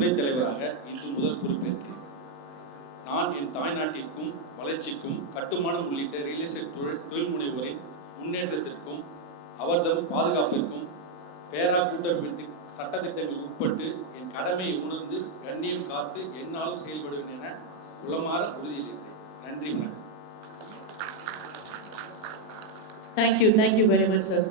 துணைத் தலைவராக இன்று முதல் பொறுப்பேற்கிறேன். நான் என் தாய்நாட்டிற்கும் வளர்ச்சிக்கும் கட்டுமானம் உள்ளிட்ட ரியல் எஸ்டேட் தொழில் முனைவோரின் முன்னேற்றத்திற்கும் அவர்தம் பாதுகாப்பிற்கும் பேரா கூட்டமைப்பு சட்டத்திட்டங்களுக்கு உட்பட்டு என் கடமையை உணர்ந்து கண்ணியம் காத்து என்னாலும் செயல்படுவேன் என உளமாற உறுதியளித்தேன். நன்றி. Thank you very much, sir.